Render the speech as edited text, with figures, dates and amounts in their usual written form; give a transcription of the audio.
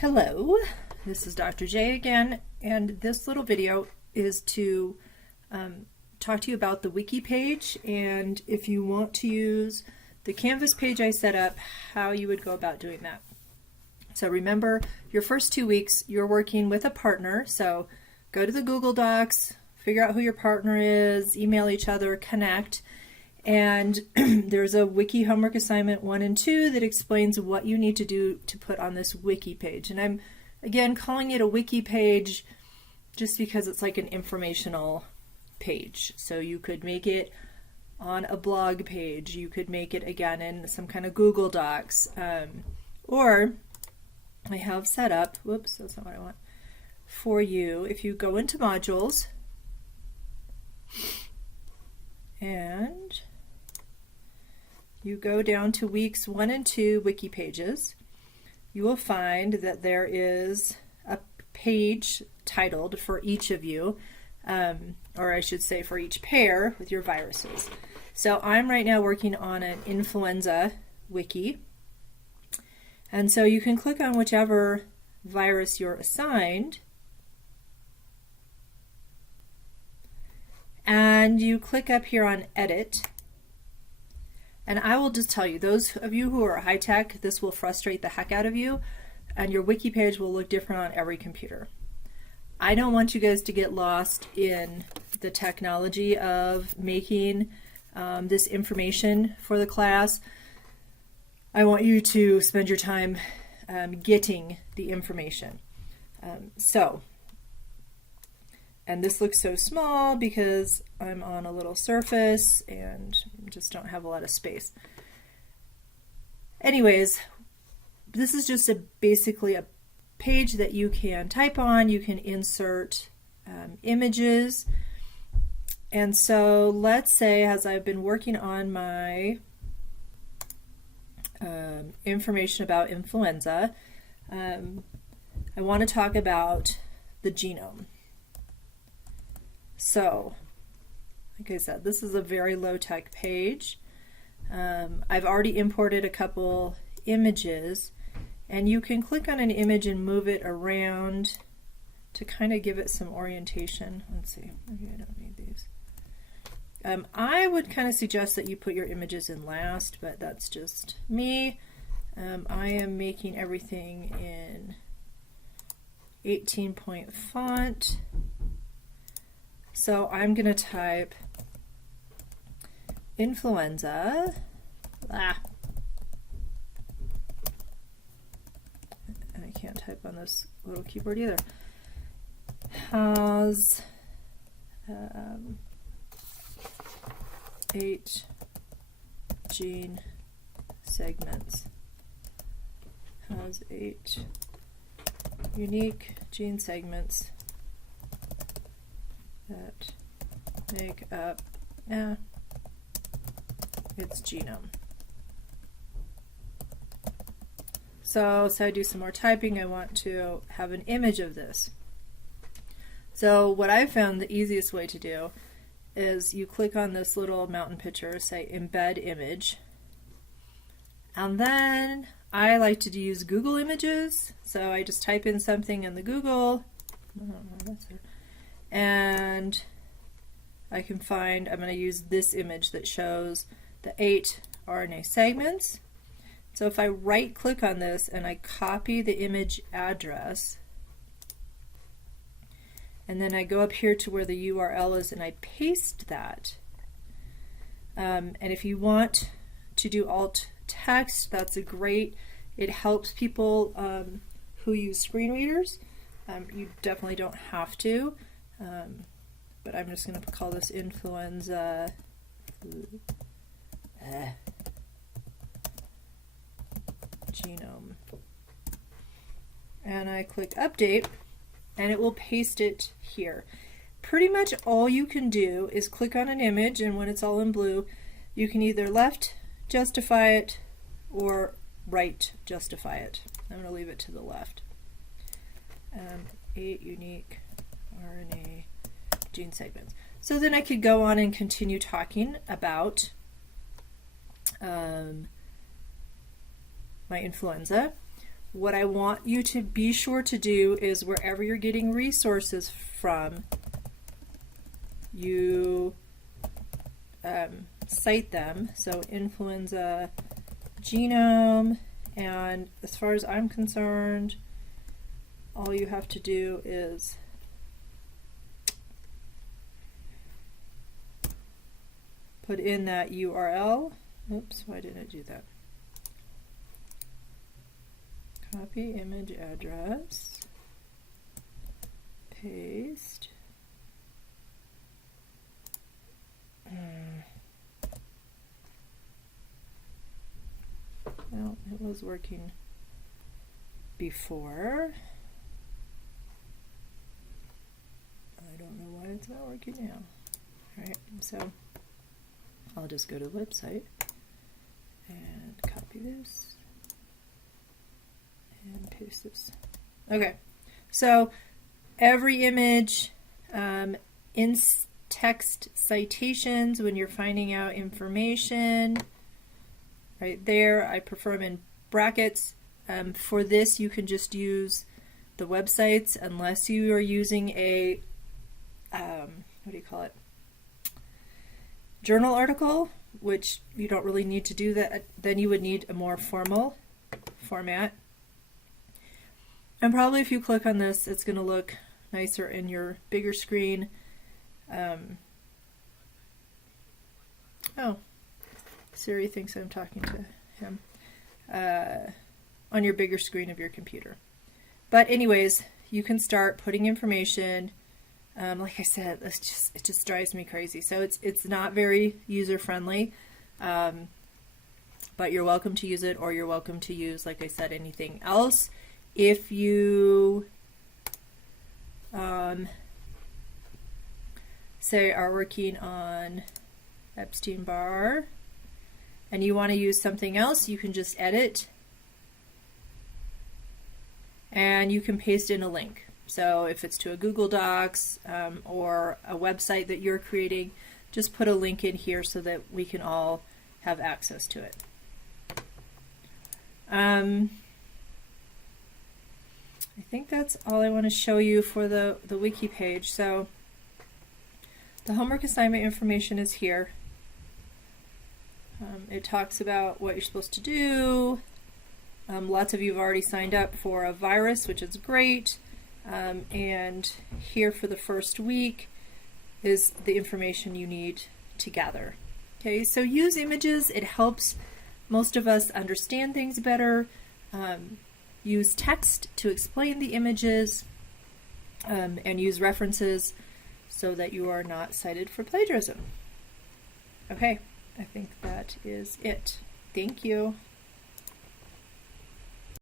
Hello, this is Dr. J again, and this little video is to talk to you about the Wiki page, and if you want to use the Canvas page I set up, how you would go about doing that. So remember, your first 2 weeks you're working with a partner, so go to the Google Docs, figure out who your partner is, email each other, connect, and there's a Wiki homework assignment 1 and 2 that explains what you need to do to put on this Wiki page. And I'm, again, calling it a Wiki page just because it's like an informational page. So you could make it on a blog page. You could make it, again, in some kind of Google Docs. Or I have set up, whoops, that's not what I want, for you. If you go into modules and you go down to weeks 1 and 2 Wiki pages, you will find that there is a page titled for each of you, or I should say for each pair with your viruses. So I'm right now working on an influenza wiki, and so you can click on whichever virus you're assigned, and you click up here on edit. And I will just tell you, those of you who are high tech, this will frustrate the heck out of you, and your wiki page will look different on every computer. I don't want you guys to get lost in the technology of making this information for the class. I want you to spend your time getting the information. And this looks so small because I'm on a little surface and just don't have a lot of space. Anyways, this is just basically a page that you can type on. You can insert images. And so let's say, as I've been working on my information about influenza, I want to talk about the genome. So, like I said, this is a very low-tech page. I've already imported a couple images, and you can click on an image and move it around to kind of give it some orientation. Let's see, maybe I don't need these. I would kind of suggest that you put your images in last, but that's just me. I am making everything in 18-point font. So I'm going to type influenza. I can't type on this little keyboard either. Has 8 gene segments. Has 8 unique gene segments that make up its genome. So I do some more typing. I want to have an image of this. So what I found the easiest way to do is you click on this little mountain picture, say embed image, and then I like to use Google Images. So I just type in something in the Google, and I can find, I'm going to use this image that shows the 8 RNA segments. So if I right click on this and I copy the image address, and then I go up here to where the URL is and I paste that, and if you want to do alt text, that's great. It helps people who use screen readers. You definitely don't have to. But I'm just going to call this influenza genome. And I click update, and it will paste it here. Pretty much all you can do is click on an image, and when it's all in blue, you can either left justify it or right justify it. I'm going to leave it to the left. 8 unique RNA gene segments. So then I could go on and continue talking about my influenza. what I want you to be sure to do is wherever you're getting resources from, you cite them. So influenza genome, and as far as I'm concerned, all you have to do is put in that URL. Oops, why didn't I do that? Copy image address, paste. Well, it was working before. I don't know why it's not working now. Alright, so I'll just go to the website and copy this and paste this. Okay, so every image in text citations, when you're finding out information, right there, I prefer them in brackets. For this, you can just use the websites unless you are using a, what do you call it? Journal article, which you don't really need to do that. Then you would need a more formal format. And probably if you click on this, it's going to look nicer in your bigger screen. Oh, Siri thinks I'm talking to him. On your bigger screen of your computer. But anyways, you can start putting information. Like I said, it just drives me crazy. So it's not very user friendly, but you're welcome to use it, or you're welcome to use, like I said, anything else. If you say are working on Epstein-Barr and you want to use something else, you can just edit and you can paste in a link. So if it's to a Google Docs or a website that you're creating, just put a link in here so that we can all have access to it. I think that's all I want to show you for the wiki page. So the homework assignment information is here. It talks about what you're supposed to do. Lots of you have already signed up for a virus, which is great. And here for the first week is the information you need to gather. Okay, so use images. It helps most of us understand things better. Use text to explain the images, and use references so that you are not cited for plagiarism. Okay, I think that is it. Thank you.